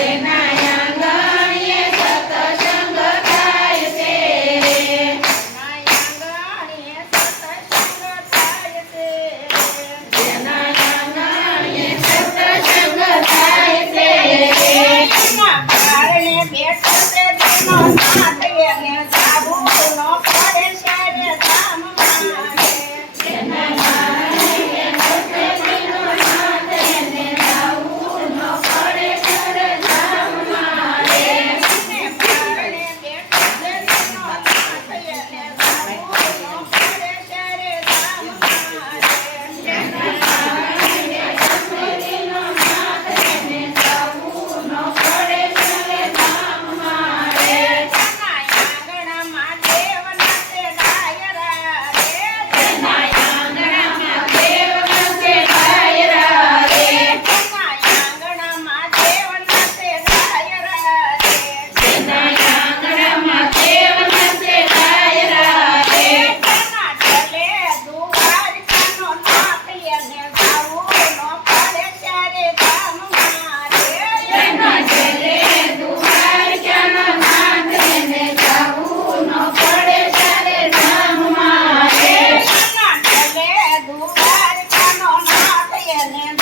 Elena. and then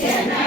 llena.